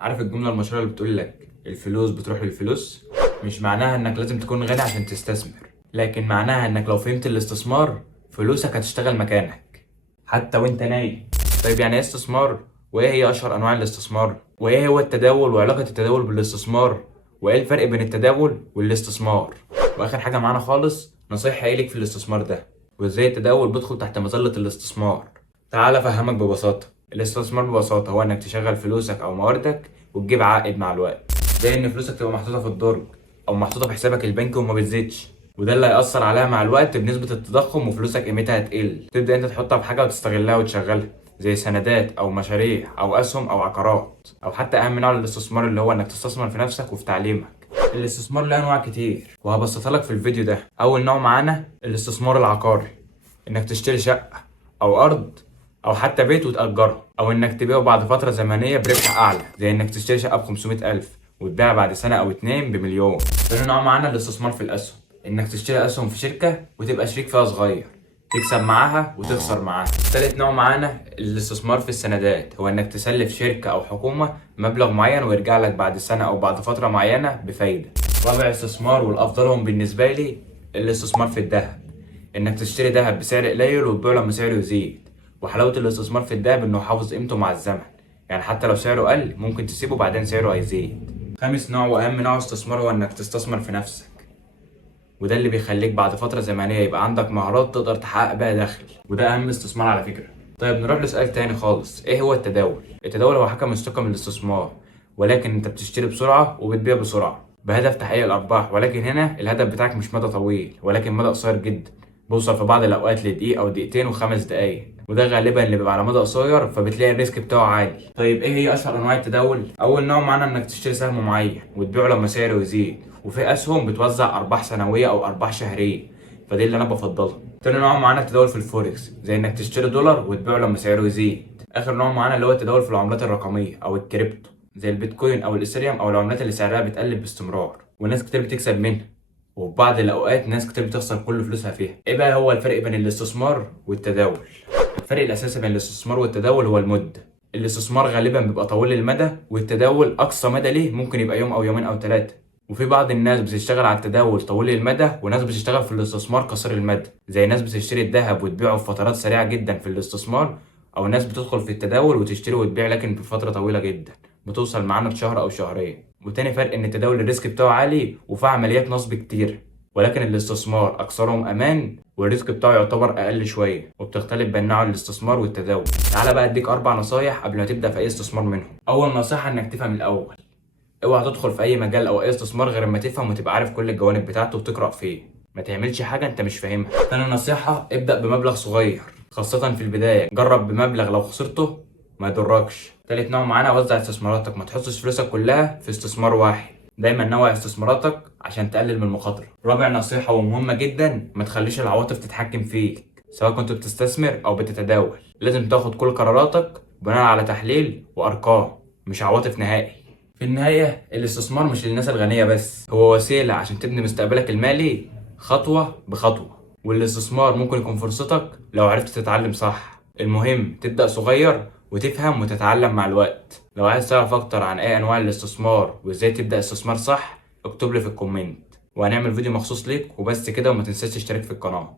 عارف الجملة المشهورة اللي بتقول لك الفلوس بتروح للفلوس؟ مش معناها انك لازم تكون غني عشان تستثمر، لكن معناها انك لو فهمت الاستثمار فلوسك هتشتغل مكانك حتى وانت نايم. طيب يعني ايه استثمار؟ وايه هي اشهر انواع الاستثمار؟ وايه هو التداول وعلاقة التداول بالاستثمار؟ وايه الفرق بين التداول والاستثمار؟ واخر حاجة معانا خالص، نصيحة ايه ليك في الاستثمار ده؟ وازاي التداول بيدخل تحت مظلة الاستثمار؟ تعال افهمك ببساطة. الاستثمار ببساطة هو انك تشغل فلوسك او مواردك وتجيب عائد مع الوقت، زي ان فلوسك تبقى محطوطة في الدرج او محطوطة في حسابك البنكي وما بتزيدش، وده اللي هيأثر عليها مع الوقت بنسبة التضخم وفلوسك قيمتها هتقل. تبدأ انت تحطها في حاجة وتستغلها وتشغلها، زي سندات او مشاريع او اسهم او عقارات، او حتى اهم نوع للاستثمار اللي هو انك تستثمر في نفسك وفي تعليمك. الاستثمار له انواع كتير وهبسطها لك في الفيديو ده. اول نوع معانا الاستثمار العقاري، انك تشتري شقة او ارض او حتى بيت وتأجره، او انك تبيعه بعد فترة زمنية بربح اعلى، زي انك تشتري شقة ب 500,000 وتبيعها بعد سنة او اتنين بمليون. تاني نوع معانا الاستثمار في الاسهم، انك تشتري اسهم في شركة وتبقى شريك فيها صغير، تكسب معاها وتخسر معاها. تالت نوع معانا الاستثمار في السندات، هو انك تسلف شركة او حكومة مبلغ معين ويرجع لك بعد سنة او بعد فترة معينة بفايدة. رابع استثمار والافضلهم بالنسبة لي الاستثمار في الذهب، انك تشتري ذهب بسعر قليل وتبيعه لما سعره يزيد. وحلاوة الاستثمار في الذهب انه يحافظ قيمته مع الزمن، يعني حتى لو سعره قل ممكن تسيبه بعدين سعره هيزيد. خامس نوع واهم نوع استثمار هو انك تستثمر في نفسك، وده اللي بيخليك بعد فترة زمنية يبقى عندك مهارات تقدر تحقق بيها دخل، وده اهم استثمار على فكرة. طيب نروح لسؤال تاني خالص، ايه هو التداول؟ التداول هو حاجة مشتقة من الاستثمار، ولكن انت بتشتري بسرعة وبتبيع بسرعة بهدف تحقيق الارباح، ولكن هنا الهدف بتاعك مش مدى طويل ولكن مدى قصير جدا، بوصل في بعض الاوقات لدقيقة او دقيقتين وخمس دقايق، وده غالبا اللي بيبقى على مدى قصير فبتلاقي الريسك بتاعه عالي. طيب ايه هي اشهر انواع التداول؟ اول نوع معانا انك تشتري سهم معين وتبيعه لما سعره يزيد، وفي اسهم بتوزع ارباح سنويه او ارباح شهريه، فدي اللي انا بفضلها. تاني نوع معانا التداول في الفوركس، زي انك تشتري دولار وتبيعه لما سعره يزيد. اخر نوع معانا اللي هو التداول في العملات الرقميه او الكريبتو، زي البيتكوين او الاثيريوم او العملات اللي سعرها بيتقلب باستمرار وناس كتير بتكسب منها، وفي بعض الاوقات ناس كتير بتخسر كل فلوسها فيها. ايه بقى هو الفرق بين الاستثمار والتداول؟ الفرق الاساسي بين الاستثمار والتداول هو المده. الاستثمار غالبا بيبقى طويل المدى، والتداول اقصى مدى ليه ممكن يبقى يوم او يومين او ثلاثه. وفي بعض الناس بتشتغل على التداول طويل المدى، وناس بتشتغل في الاستثمار قصير المدى، زي ناس بتشتري الذهب وتبيعه في فترات سريعه جدا في الاستثمار، او ناس بتدخل في التداول وتشتري وتبيع لكن في فتره طويله جدا بتوصل معانا لشهر او شهرين. وتاني فرق ان التداول الريسك بتاعه عالي وفيه عمليات نصب كتير، ولكن الاستثمار اكثرهم امان والريسك بتاعه يعتبر اقل شويه، وبتختلف بين نوع الاستثمار والتداول. تعالى بقى اديك 4 نصايح قبل ما تبدا في اي استثمار منهم. اول نصيحه انك تفهم الاول، اوعى تدخل في اي مجال او اي استثمار غير اما تفهم وتبقى عارف كل الجوانب بتاعته وتقرا فيه، ما تعملش حاجه انت مش فاهمها. تاني نصيحه، ابدا بمبلغ صغير خاصه في البدايه، جرب بمبلغ لو خسرته ما يضركش. تالت نوع معانا وزع استثماراتك، ما تحطش فلوسك كلها في استثمار واحد، دايما نوع استثماراتك عشان تقلل من المخاطره. رابع نصيحه ومهمه جدا، ما تخليش العواطف تتحكم فيك سواء كنت بتستثمر او بتتداول. لازم تاخد كل قراراتك بناء على تحليل وارقام، مش عواطف نهائي. في النهاية الاستثمار مش للناس الغنية بس، هو وسيلة عشان تبني مستقبلك المالي خطوة بخطوة، والاستثمار ممكن يكون فرصتك لو عرفت تتعلم صح. المهم تبدأ صغير وتفهم وتتعلم مع الوقت. لو عايز تعرف أكتر عن أي أنواع الاستثمار وإزاي تبدأ استثمار صح اكتب لي في الكومنت وهنعمل فيديو مخصوص ليك. وبس كده، وما تنساش تشترك في القناة.